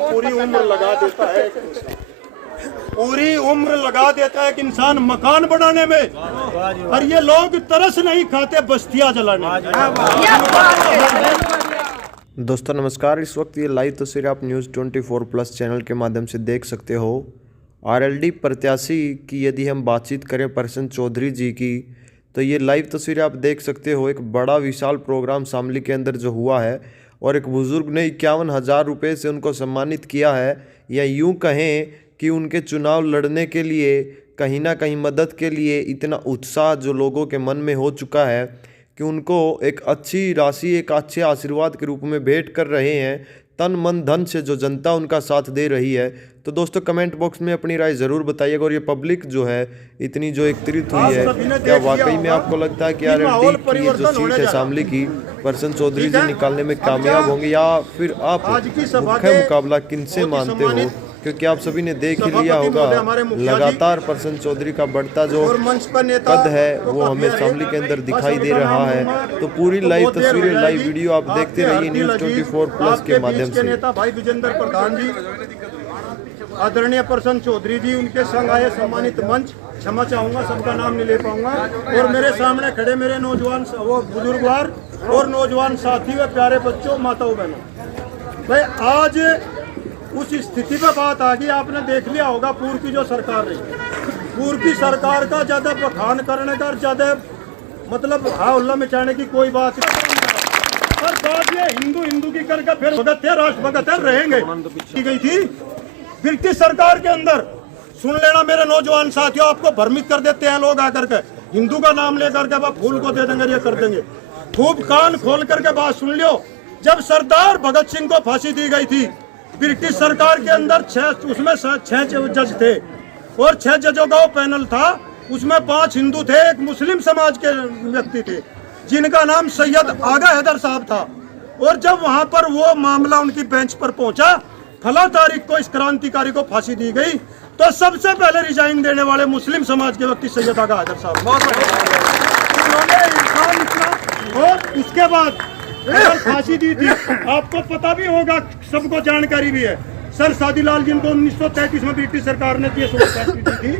पूरी उम्र लगा देता है पूरी उम्र लगा देता है एक इंसान मकान बनाने में, और ये लोग तरस नहीं खाते बस्तियां जलाने में। दोस्तों नमस्कार, इस वक्त ये लाइव तस्वीर आप न्यूज़ 24+ चैनल के माध्यम से देख सकते हो। आरएलडी प्रत्याशी की यदि हम बातचीत करें प्रसन्न चौधरी जी की, तो ये लाइव तस्वीर आप देख सकते हो। एक बड़ा विशाल प्रोग्राम शामली के अंदर जो हुआ है और एक बुज़ुर्ग ने 51,000 रुपये से उनको सम्मानित किया है, या यूँ कहें कि उनके चुनाव लड़ने के लिए कहीं ना कहीं मदद के लिए इतना उत्साह जो लोगों के मन में हो चुका है कि उनको एक अच्छी राशि, एक अच्छे आशीर्वाद के रूप में भेंट कर रहे हैं। तन मन धन से जो जनता उनका साथ दे रही है। तो दोस्तों कमेंट बॉक्स में अपनी राय ज़रूर बताइएगा। और ये पब्लिक जो है इतनी जो एकत्रित हुई है, क्या वाकई में आपको लगता है कि आरएलडी की जो सीट है शामली की प्रसन्न चौधरी जी निकालने में कामयाब होंगे, या फिर आप मुख्य मुकाबला किनसे मानते हो? क्योंकि आप सभी ने देख ही लिया होगा, लगातार प्रसन्न चौधरी का बढ़ता जो कद है वो हमें शामली के अंदर दिखाई दे रहा है। तो पूरी लाइव तस्वीरें, लाइव वीडियो आप देखते रहिए न्यूज़ 24+ के माध्यम से। नेता भाई विजेंद्र प्रधान जी, आदरणीय प्रसन्न चौधरी जी, उनके संग आए सम्मानित मंच, क्षमा चाहूंगा सबका नाम नहीं ले पाऊंगा, और मेरे सामने खड़े मेरे नौजवान वो बुजुर्गवार और नौजवान साथी व प्यारे बच्चों, माताओं बहनों, भाई आज उस स्थिति पे बात आ गई। आपने देख लिया होगा पूर्व की जो सरकार रही, पूर्व की सरकार का ज्यादा बखान करने का, ज्यादा मतलब हल्ला मचाने की कोई बात नहीं, पर बात ये हिंदू की करके फिर भगत थे, राष्ट्र भगत है, रहेंगे की गई थी ब्रिटिश सरकार के अंदर। सुन लेना मेरे नौजवान साथियों, आपको भ्रमित कर देते हैं लोग आकर के, हिंदू का नाम लेकर के आप फूल को दे देंगे, ये कर देंगे। खूब कान खोल करके बात सुन लियो। जब सरदार भगत सिंह को फांसी दी गई थी ब्रिटिश सरकार के अंदर, उसमें 6 जज थे और 6 जजों का वो पैनल था। उसमें 5 हिंदू थे, एक मुस्लिम समाज के व्यक्ति थे जिनका नाम सैयद आगा हैदर साहब था। और जब वहां पर वो मामला उनकी बेंच पर पहुंचा, फला तारीख को इस क्रांतिकारी को फांसी दी गई, तो सबसे पहले रिजाइन देने वाले मुस्लिम समाज के व्यक्ति सैयद आगा हैदर साहब। और उसके बाद फांसी दी थी, आपको पता भी होगा, सबको जानकारी भी है, सर सादीलाल जिनको 1933 में ब्रिटिश सरकार ने दी थी।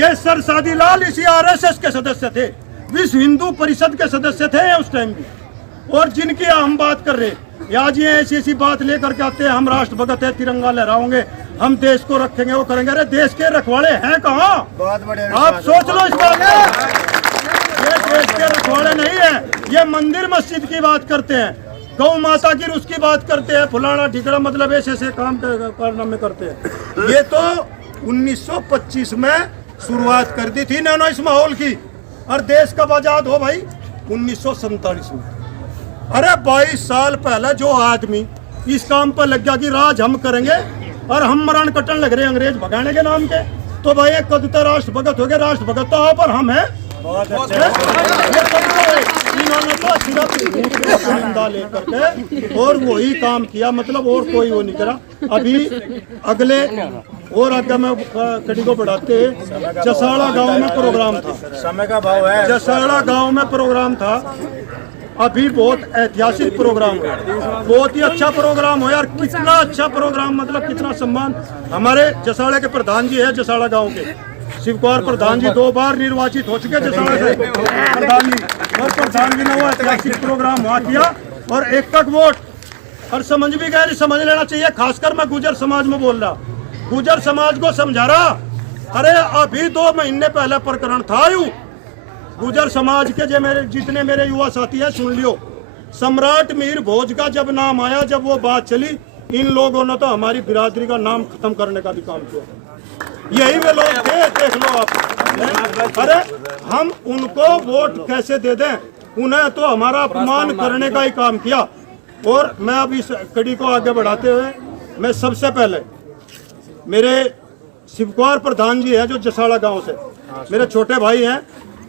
ये सर सादीलाल इसी आरएसएस के सदस्य थे, विश्व हिंदू परिषद के सदस्य थे उस टाइम भी। और जिनकी हम बात कर रहे हैं, आज ये ऐसी बात लेकर के आते हैं, हम राष्ट्र भगत है, तिरंगा लहराओगे, हम देश को रखेंगे, वो करेंगे। अरे देश के रखवाले हैं कहाँ? आप सोच लो इस बात। ये देश के रखवाले नहीं है, ये मंदिर मस्जिद की बात करते हैं, गौ माता की उसकी बात करते हैं, फलाना ठिकड़ा, मतलब ऐसे काम कारनामे करते हैं। ये तो 1925 में शुरुआत कर दी थी इन्होंने इस माहौल की, और देश कब आजाद हो भाई? 1947 में। अरे 22 साल पहले जो आदमी इस काम पर लग गया कि राज हम करेंगे और हम मरण कटन लग रहे अंग्रेज भगाने के नाम के, तो भाई एक कद तो राष्ट्र भगत हो गए। राष्ट्र भगत तो आप और हम है। इन्होंने तो सिर्फ लेकर के और वही काम किया, मतलब और कोई वो नहीं करा। अभी अगले और आगे में कड़ी को बढ़ाते, जसाड़ा गांव में प्रोग्राम था, समय का भाव है, जसाड़ा गांव में प्रोग्राम था। अभी बहुत ऐतिहासिक प्रोग्राम है, बहुत ही अच्छा प्रोग्राम हो यार, कितना अच्छा प्रोग्राम, मतलब कितना सम्मान। हमारे जसाड़े के प्रधान जी है, जसाड़ा गांव के शिव कुमार प्रधान जी 2 बार निर्वाचित हो चुके जसाड़ा से प्रधान जी, और प्रधान जी ने वो ऐतिहासिक प्रोग्राम वहाँ किया और 1 तक वोट। और समझ भी गए, समझ लेना चाहिए, खासकर मैं गुजर समाज में बोल रहा, गुजर समाज को समझा रहा। अरे अभी 2 महीने पहले प्रकरण था यूं, गुजर समाज के जितने मेरे युवा साथी हैं सुन लियो, सम्राट मीर भोज का जब नाम आया, जब वो बात चली, इन लोगों ने तो हमारी बिरादरी का नाम खत्म करने का भी काम किया। यही वे लोग थे, देख लो आप। अरे हम उनको वोट कैसे दे दें? उन्हें तो हमारा अपमान करने का ही काम किया। और मैं अब इस कड़ी को आगे बढ़ाते हुए, मैं सबसे पहले मेरे शिव कुमार प्रधान जी हैं जो जसाड़ा गांव से, मेरे छोटे भाई हैं,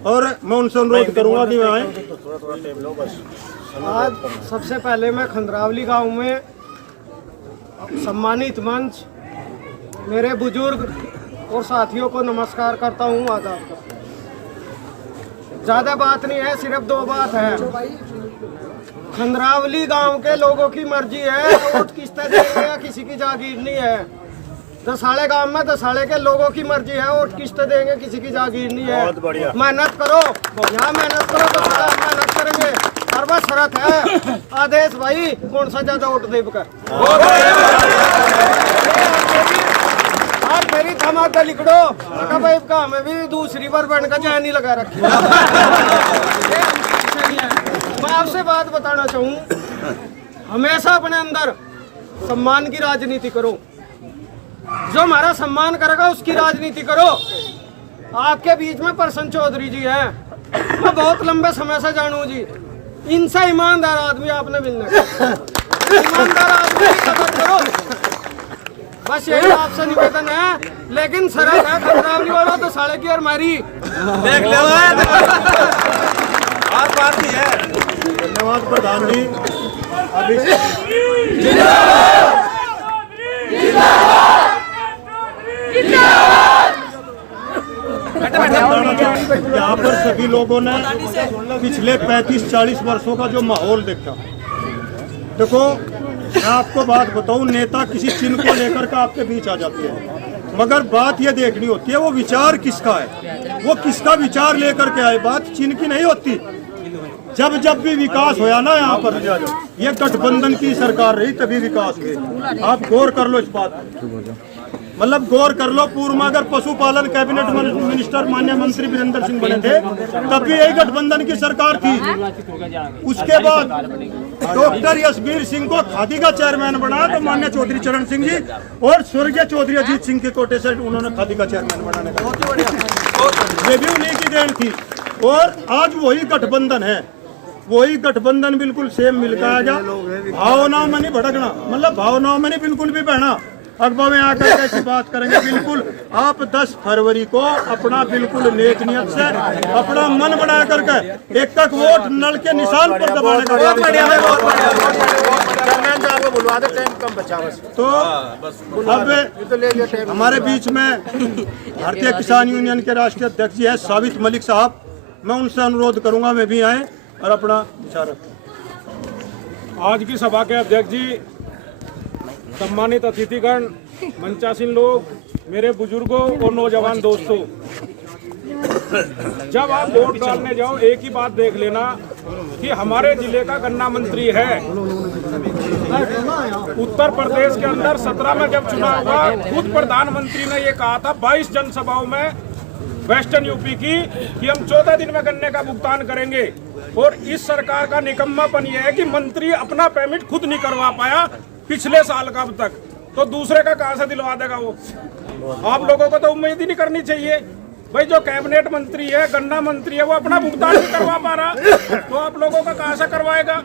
और मैं उनसे अनुरोध करूंगा कि वे आए। आज सबसे पहले मैं खंदरावली गांव में सम्मानित मंच, मेरे बुजुर्ग और साथियों को नमस्कार करता हूं, आदाब करता हूं। ज़्यादा बात नहीं है, सिर्फ 2 बात है। खंडरावली गांव के लोगों की मर्जी है, वोट किसने देंगे या किसी की जागीर नहीं है। दसाड़े गांव में दसाड़े के लोगों की मर्जी है, वोट किसने देंगे किसी की जागीर नहीं है। मेहनत करो, यहाँ मेहनत करो तो मेहनत करेंगे। हर बार शरत है आदेश भाई, कौन सा ज्यादा वोट दे कर आज मेरी धमाका लिखड़ो भाई का, हमें भी दूसरी बार बन का जान नहीं लगा रखी। मैं आपसे बात बताना चाहूँ, हमेशा अपने अंदर सम्मान की राजनीति करो, जो हमारा सम्मान करेगा उसकी राजनीति करो। आपके बीच में प्रसन्न चौधरी जी हैं, मैं बहुत लंबे समय से जानू जी, इनसे ईमानदार आदमी आपने मिलने ईमानदार आदमी की कदर करो, बस यही आपसे निवेदन है। लेकिन सरल है खंडरावली वाला तो साढ़े की और मारी देख लो और पार्टी है। धन्यवाद प्रधान जी। अभी यहाँ पर सभी लोगों ने पिछले 35-40 वर्षों का जो माहौल देखा, देखो मैं आपको बात बताऊं, नेता किसी चिन्ह को लेकर के आपके बीच आ जाती है, मगर बात ये देखनी होती है वो विचार किसका है, वो किसका विचार लेकर के आए। बात चिन्ह की नहीं होती। जब भी विकास होया ना यहाँ पर, ये गठबंधन की सरकार रही तभी विकास हुए। आप गौर कर लो इस बात, मतलब गौर कर लो। पूर्व में अगर पशुपालन कैबिनेट मिनिस्टर माननीय मंत्री वीरेंद्र सिंह बने थे, तब भी यही गठबंधन की सरकार थी। उसके बाद डॉक्टर यशवीर सिंह को खादी का चेयरमैन बनाया तो माननीय चौधरी चरण सिंह जी और स्वर्गीय चौधरी अजीत सिंह के कोटे से उन्होंने खादी का चेयरमैन बनाने का, ये भी उन्हीं की देन थी। और आज वही गठबंधन है, वही गठबंधन बिल्कुल सेम मिलकर आएगा। भावनाओं में नहीं भटकना, मतलब भावनाओं में नहीं बिल्कुल भी बहना। अखबार में आकर ऐसी बात करेंगे बिल्कुल। आप 10 फरवरी को अपना बिल्कुल नेक नियत से अपना मन बना करके एक एक वोट नल के निशान पर दबाने का। तो अब हमारे बीच में भारतीय किसान यूनियन के राष्ट्रीय अध्यक्ष जी है साबित मलिक साहब, मैं उनसे अनुरोध करूंगा मैं भी आए और अपना विचार रखें। आज की सभा के अध्यक्ष जी, सम्मानित अतिथिगण, मंचासीन लोग, मेरे बुजुर्गों और नौजवान दोस्तों, जब आप वोट डालने जाओ एक ही बात देख लेना कि हमारे जिले का गन्ना मंत्री है। उत्तर प्रदेश के अंदर 17 में जब चुनाव हुआ, खुद प्रधानमंत्री ने ये कहा था 22 जनसभाओं में वेस्टर्न यूपी की कि हम 14 दिन में गन्ने का भुगतान करेंगे। और इस सरकार का निकम्मापन यह है कि मंत्री अपना पेमेंट खुद नहीं करवा पाया पिछले साल का अब तक, तो दूसरे का कहां से दिलवा देगा वो। आप लोगों को तो उम्मीद ही नहीं करनी चाहिए भाई, जो कैबिनेट मंत्री है, गन्ना मंत्री है, वो अपना भुगतान नहीं करवा पा रहा, तो आप लोगों का कहां से करवाएगा।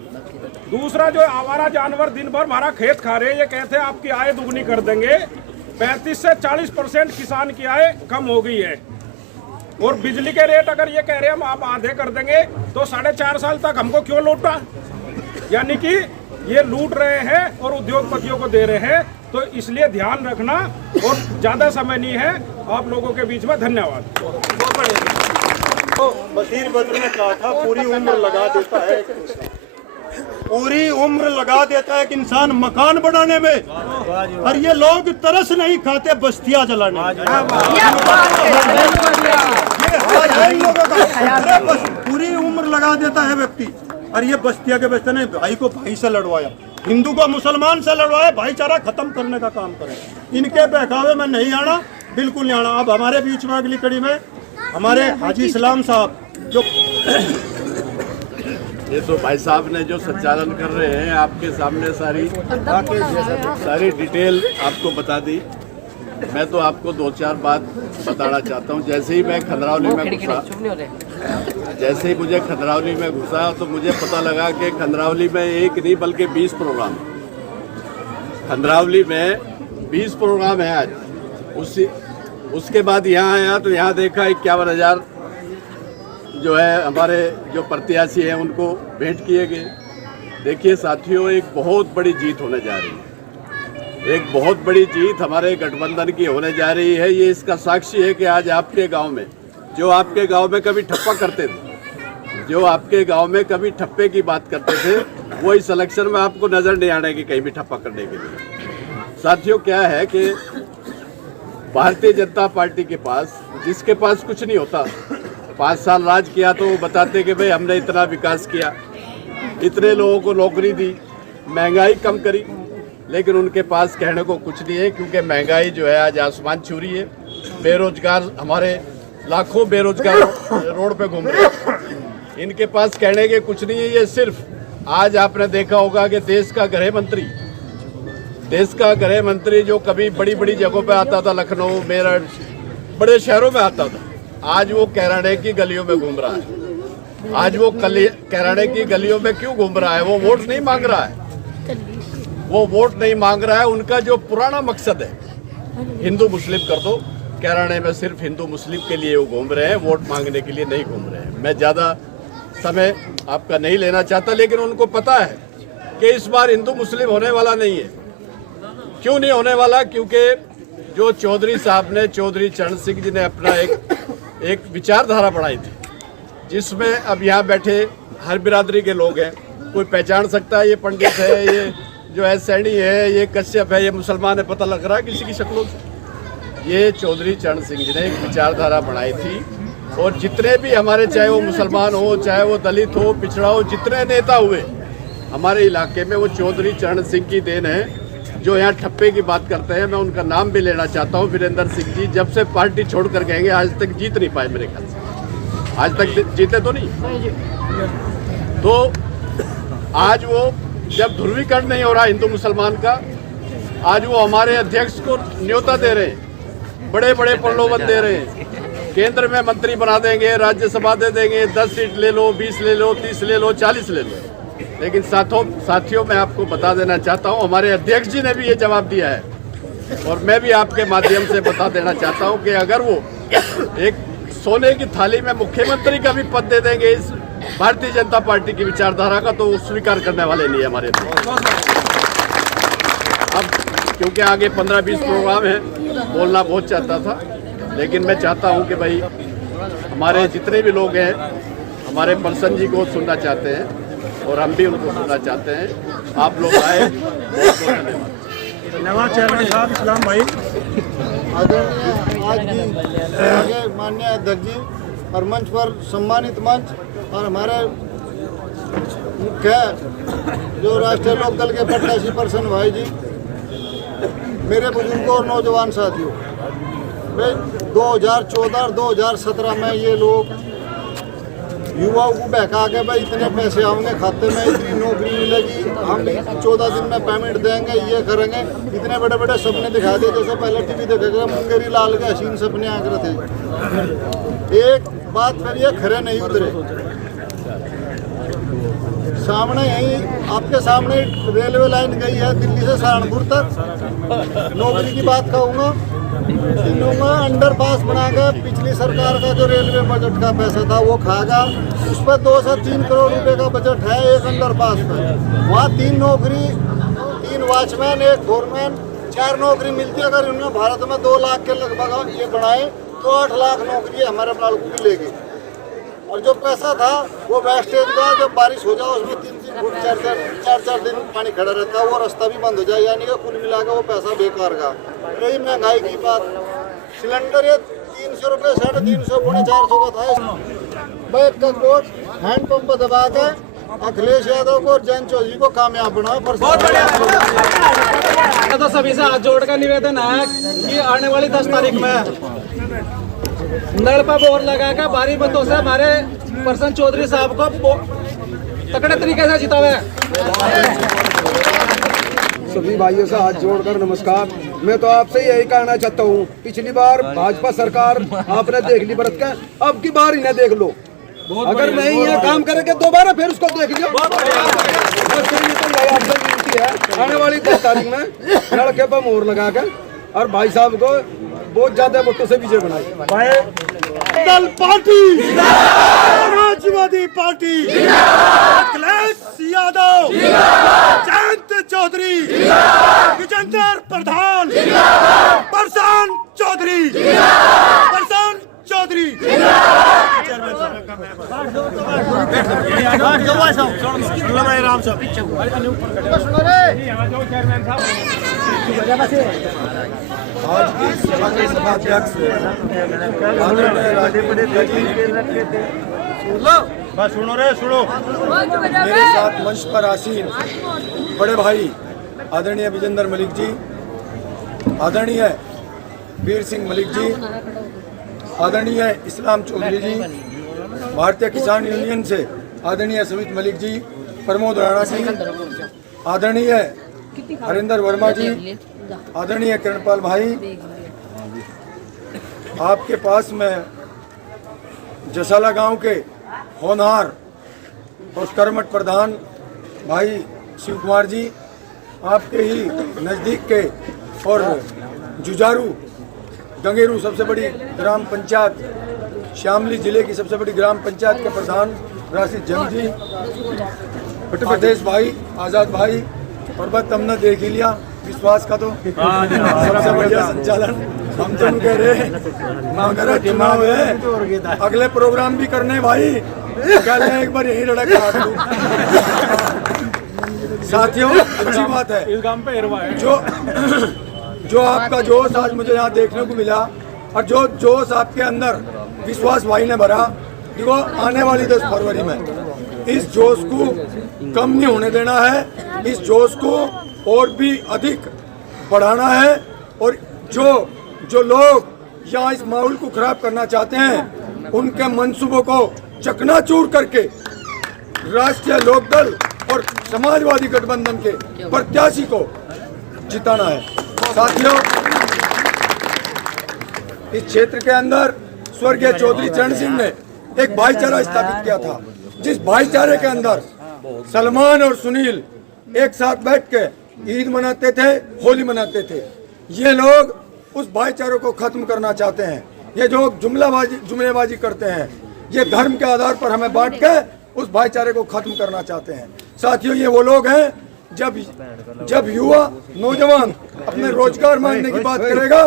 दूसरा, जो आवारा जानवर दिन भर हमारा खेत खा रहे हैं, ये कहते हैं आपकी आय दुगनी कर देंगे। 35 से 40% किसान की आय कम हो गई है। और बिजली के रेट अगर ये कह रहे हैं हम आप आधे कर देंगे, तो 4.5 साल तक हमको क्यों लूटा। यानी कि ये लूट रहे हैं और उद्योगपतियों को दे रहे हैं। तो इसलिए ध्यान रखना, और ज्यादा समय नहीं है आप लोगों के बीच में। धन्यवाद। तो बशीर बद्र ने कहा था पूरी उम्र लगा देता है, पूरी उम्र लगा देता है एक इंसान मकान बनाने में, और ये लोग तरस नहीं खाते बस्तियां जलाने में। पूरी उम्र लगा देता है व्यक्ति, और ये बस्तियां के बस्ते ने भाई को भाई से लड़वाया, हिंदू को मुसलमान से लड़वाया, भाईचारा खत्म करने का काम करें। इनके बहकावे में नहीं आना, बिल्कुल नहीं आना। अब हमारे बीच में अगली कड़ी में हमारे हाजी इस्लाम साहब, जो ये तो भाई साहब ने जो संचालन कर रहे हैं आपके सामने सारी डिटेल आपको बता दी। मैं तो आपको 2-4 बात बताना चाहता हूँ। जैसे ही मैं खंडरावली में घुसा तो मुझे पता लगा कि खंडरावली में एक नहीं बल्कि 20 प्रोग्राम, खंडरावली में 20 प्रोग्राम है आज। उसके बाद यहाँ आया तो यहाँ देखा 51,000 जो है हमारे जो प्रत्याशी हैं उनको भेंट किए गए। देखिए साथियों, एक बहुत बड़ी जीत होने जा रही है, एक बहुत बड़ी जीत हमारे गठबंधन की होने जा रही है। ये इसका साक्षी है कि आज आपके गांव में, जो आपके गांव में कभी ठप्पा करते थे, जो आपके गांव में कभी ठप्पे की बात करते थे, वो इस इलेक्शन में आपको नजर नहीं आने की कहीं भी ठप्पा करने के लिए। साथियों, क्या है कि भारतीय जनता पार्टी के पास, जिसके पास कुछ नहीं होता, 5 साल राज किया तो वो बताते कि भाई हमने इतना विकास किया, इतने लोगों को नौकरी दी, महंगाई कम करी, लेकिन उनके पास कहने को कुछ नहीं है, क्योंकि महंगाई जो है आज आसमान छू रही है। बेरोजगार, हमारे लाखों बेरोजगार रोड पे घूम रहे हैं, इनके पास कहने के कुछ नहीं है। ये सिर्फ आज आपने देखा होगा कि देश का गृह मंत्री जो कभी बड़ी बड़ी जगहों पे आता था, लखनऊ, मेरठ, बड़े शहरों में आता था, आज वो कैराने की गलियों में घूम रहा है। आज वो कैराने की गलियों में क्यों घूम रहा है? वो वोट नहीं मांग रहा है, वो वोट नहीं मांग रहा है। उनका जो पुराना मकसद है हिंदू मुस्लिम कर दो, कैराने में सिर्फ हिंदू मुस्लिम के लिए वो घूम रहे हैं, वोट मांगने के लिए नहीं घूम रहे हैं। मैं ज़्यादा समय आपका नहीं लेना चाहता, लेकिन उनको पता है कि इस बार हिंदू मुस्लिम होने वाला नहीं है। क्यों नहीं होने वाला? क्योंकि जो चौधरी साहब ने, चौधरी चरण सिंह जी ने अपना एक विचारधारा बनाई थी, जिसमें अब यहाँ बैठे हर बिरादरी के लोग हैं, कोई पहचान सकता है ये पंडित है, ये जो है सैनी है, ये कश्यप है, ये मुसलमान है, पता लग रहा है किसी की शक्लों से। ये चौधरी चरण सिंह जी ने एक विचारधारा बनाई थी, और जितने भी हमारे, चाहे वो मुसलमान हो, चाहे वो दलित हो, पिछड़ा हो, जितने नेता हुए हमारे इलाके में, वो चौधरी चरण सिंह की देन है। जो यहाँ ठप्पे की बात करते हैं, मैं उनका नाम भी लेना चाहता हूँ, वीरेंद्र सिंह जी। जब से पार्टी छोड़ कर गए आज तक जीत नहीं पाए, मेरे ख्याल से आज तक जीते तो नहीं। तो आज वो जब ध्रुवीकरण नहीं हो रहा हिंदू मुसलमान का, आज वो हमारे अध्यक्ष को न्योता दे रहे हैं, बड़े बड़े प्रलोभन दे रहे हैं, केंद्र में मंत्री बना देंगे, राज्यसभा दे देंगे, 10 सीट ले लो, 20 ले लो, 30 ले लो, 40 ले लो। लेकिन साथियों, मैं आपको बता देना चाहता हूं, हमारे अध्यक्ष जी ने भी ये जवाब दिया है, और मैं भी आपके माध्यम से बता देना चाहता हूं कि अगर वो एक सोने की थाली में मुख्यमंत्री का भी पद दे देंगे इस भारतीय जनता पार्टी की विचारधारा का, तो वो स्वीकार करने वाले नहीं है हमारे। अब क्योंकि आगे 15-20 प्रोग्राम है, बोलना बहुत चाहता था, लेकिन मैं चाहता हूं कि भाई हमारे जितने भी लोग हैं, हमारे पर्सन जी को सुनना चाहते हैं, और हम भी उनको सुनना चाहते हैं। आप लोग आए, बहुत धन्यवाद। धन्यवाद चेयरमैन साहब, इस्लाम भाई। आगे माननीय अध्यक्ष जी और मंच पर सम्मानित मंच और हमारे मुख्य जो राष्ट्रीय लोक दल के प्रत्याशी पर्सन भाई जी, मेरे बुजुर्गों और नौजवान साथियों, 2014 और 2017 में ये लोग युवाओं को बहका के भाई इतने पैसे आएंगे खाते में, इतनी नौकरी मिलेगी, हम 14 दिन में पेमेंट देंगे, ये करेंगे, इतने बड़े बड़े सपने दिखा दिए। जैसे पहले टीवी देखेगा मुंगेरी लाल के हसीन सपने आकर थे। एक बात फिर ये खरे नहीं उतरे। सामने यही आपके सामने रेलवे लाइन गई है दिल्ली से सहारनपुर तक। नौकरी की बात कहूँगा, तीनों में अंडरपास बनाकर पिछली सरकार का जो रेलवे बजट का पैसा था वो खाएगा। उस पर 2 से 3 करोड़ रुपए का बजट है एक अंडरपास पर। वहाँ 3 नौकरी, 3 वॉचमैन, 1 फोरमैन, 4 नौकरी मिलती है। अगर इन्होंने भारत में 2 लाख के लगभग ये बढ़ाए तो 8 लाख नौकरी हमारे लाल को मिलेगी। और जो पैसा था वो वेस्टेज का, जब बारिश हो जाए उसमें 3-3 फुट 4-4 दिन पानी खड़ा रहता है, वो रास्ता भी बंद हो जाए, यानी कि कुल मिला वो पैसा बेकार का। रही महंगाई की बात, सिलेंडर ये 300 रुपये, 350, 450 का था। बैठ का कोट हैंड पंप दबा के अखिलेश यादव को और जैन चौधरी को कामयाब बनाओ। तो सभी से हाथ जोड़ का निवेदन है कि आने वाली 10 तारीख में नल पर बोर लगाकर भारी मतों से हमारे पर्सन चौधरी साहब को तकड़े तरीके से जितावे। सभी भाइयों से हाथ जोड़कर नमस्कार। मैं तो आपसे यही कहना चाहता हूँ, पिछली बार भाजपा सरकार आपने देख ली बरत के, अब की बार इन्हें देख लो। अगर नहीं है काम करेंगे दोबारा फिर उसको देख लो। आने वाली 10 तारीख में लड़के पर मोहर लगा कर और भाई साहब को बहुत ज्यादा वोटों से विजय बनाई। दल पार्टी, समाजवादी पार्टी, अखिलेश यादव, जयंत चौधरी, विजेंद्र प्रधान, प्रशांत चौधरी, प्रशांत चौधरी। राम साहब आज की सभा के सभाध्यक्ष बस सुनो रे सुनो। मेरे साथ मंच पर आसीन बड़े भाई आदरणीय विजेंद्र मलिक जी, आदरणीय वीर सिंह मलिक जी, आदरणीय इस्लाम चौधरी जी, भारतीय किसान यूनियन से आदरणीय समित मलिक जी, प्रमोद राणा जी, आदरणीय हरिंदर वर्मा जी, आदरणीय किरणपाल भाई, आपके पास में जसाला गांव के होनहार और कर्मठ प्रधान भाई शिव कुमार जी, आपके ही नज़दीक के और जुझारू गंगेरू सबसे बड़ी ग्राम पंचायत, शामली जिले की सबसे बड़ी ग्राम पंचायत के प्रधान राशिद जंग जी, प्रदेश भाई, आज़ाद भाई, पर्वत हमने देख ही लिया, विश्वास का तो सबसे बढ़िया संचालन हम तो कह रहे मगर चुनाव है, अगले प्रोग्राम भी करने भाई, कल एक बार यही लड़क करा दूं। साथियों अच्छी बात है इस गांव पे एरवा है। जो आपका जोश आज मुझे यहाँ देखने को मिला और जो जोश आपके अंदर विश्वास भाई ने भरा, देखो आने वाली 10 फरवरी में इस जोश को कम नहीं होने देना है, इस जोश को और भी अधिक बढ़ाना है। और जो लोग यहाँ इस माहौल को खराब करना चाहते हैं, उनके मंसूबों को चकनाचूर करके राष्ट्रीय लोकदल और समाजवादी गठबंधन के प्रत्याशी को जिताना है। साथियों, इस क्षेत्र के अंदर स्वर्गीय चौधरी चरण सिंह ने एक भाईचारा स्थापित किया था, जिस भाईचारे के अंदर सलमान और सुनील एक साथ बैठ के ईद मनाते थे, होली मनाते थे। ये लोग उस भाईचारे को खत्म करना चाहते हैं। ये जो जुमलेबाजी करते हैं, ये धर्म के आधार पर हमें बांट के उस भाईचारे को खत्म करना चाहते हैं। साथियों, ये वो लोग हैं जब युवा नौजवान अपने रोजगार मांगने की बात करेगा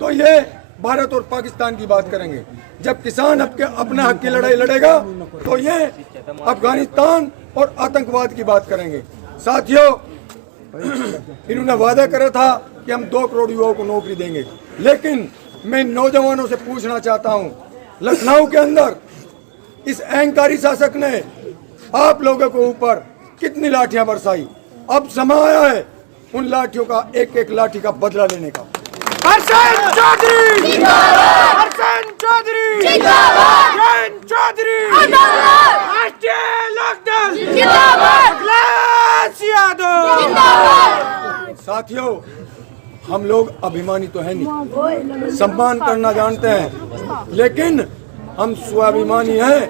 तो ये भारत और पाकिस्तान की बात करेंगे। जब किसान अपने हक की लड़ाई लड़ेगा तो ये अफगानिस्तान और आतंकवाद की बात करेंगे। साथियों, इन्होंने वादा करा था कि हम 2 करोड़ युवाओं को नौकरी देंगे, लेकिन मैं नौजवानों से पूछना चाहता हूं, लखनऊ के अंदर इस अहंकारी शासक ने आप लोगों को ऊपर कितनी लाठियां बरसाई। अब समय आया है उन लाठियों का एक एक लाठी का बदला लेने का। हरचंद चौधरी जिंदाबाद, हरचंद चौधरी जिंदाबाद, जयंत चौधरी जिंदाबाद, राष्ट्रीय लोकदल जिंदाबाद, अखिलेश यादव जिंदाबाद। साथियों, हम लोग अभिमानी तो है नहीं, सम्मान करना जानते हैं, लेकिन हम स्वाभिमानी हैं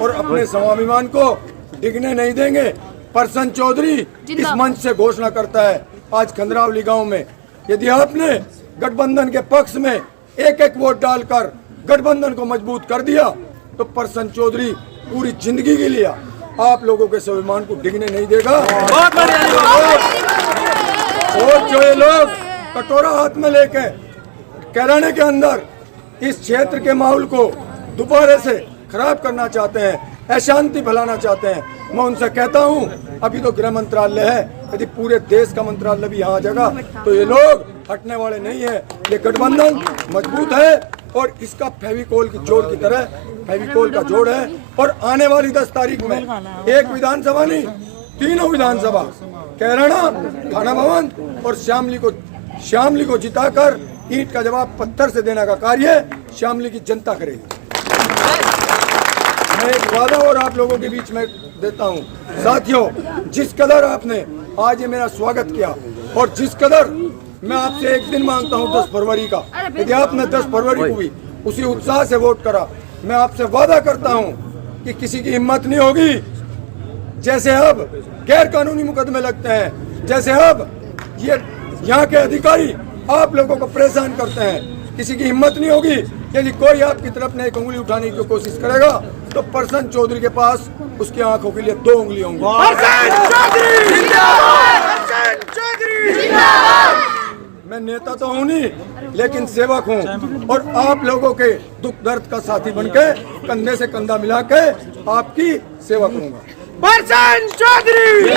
और अपने स्वाभिमान को डिगने नहीं देंगे। प्रसन्न चौधरी इस मंच से घोषणा करता है आज खंदरावली गांव में, यदि आपने गठबंधन के पक्ष में एक एक वोट डालकर गठबंधन को मजबूत कर दिया तो प्रसन्न चौधरी पूरी जिंदगी के लिए आप लोगों के स्वाभिमान को डिगने नहीं देगा। और जो ये लोग कटोरा हाथ में लेके कैराने के अंदर इस क्षेत्र के माहौल को दोबारा से खराब करना चाहते हैं, अशांति फैलाना चाहते हैं, मैं उनसे कहता हूं, अभी तो गृह मंत्रालय है, यदि पूरे देश का मंत्रालय भी यहाँ आ जाएगा तो ये लोग हटने वाले नहीं है। ये गठबंधन मजबूत है और इसका फेविकोल की जोड़ की तरह फेविकोल का जोड़ है। और आने वाली 10 तारीख में एक विधानसभा नहीं, 3 विधानसभा, कैराना, थाना भवन और श्यामली को जिताकर ईंट का जवाब पत्थर से देने का कार्य श्यामली की जनता करेगी। मैं एक वादा और आप लोगों के बीच में देता हूं। साथियों, जिस कदर आपने आज ये मेरा स्वागत किया और जिस कदर मैं आपसे एक दिन मांगता हूं 10 फरवरी का, यदि आपने 10 फरवरी को भी उसी उत्साह से वोट करा, मैं आपसे वादा करता हूं कि किसी की हिम्मत नहीं होगी। जैसे अब गैर कानूनी मुकदमे लगते हैं, जैसे अब ये यहाँ के अधिकारी आप लोगों को परेशान करते हैं, किसी की हिम्मत नहीं होगी। यदि कोई आपकी तरफ ने एक उंगली उठाने की कोशिश करेगा तो प्रसन्न चौधरी के पास उसकी आंखों के लिए 2 उंगली होंगी। मैं मैं नेता तो हूँ नहीं, लेकिन सेवक हूँ और आप लोगों के दुख दर्द का साथी बनके कंधे से कंधा मिला के आपकी सेवा करूँगा। प्रशांत चौधरी